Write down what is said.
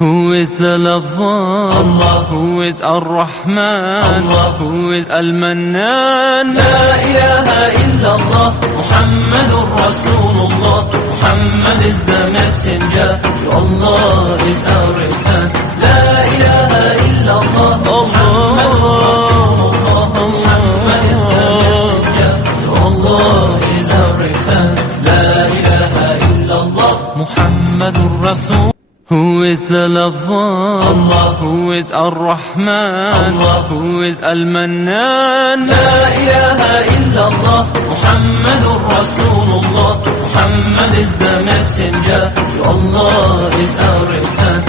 Who is the lover? Allah. Who is Ar-Rahman? Allah. Who is Al-Mannan? La ilaha illallah, Muhammadur Rasulullah. Muhammad is the messenger, to Allah is our return. La ilaha illallah, Muhammadur Rasulullah. Muhammad is the messenger, to Allah is our return. La ilaha illallah, Muhammadur Rasul. Who is the lover? Allah. Who is Ar-Rahman? Allah. Who is Al-Mannan? La ilaha illallah, Muhammadur Rasulullah. Muhammad is the messenger, to Allah is our return.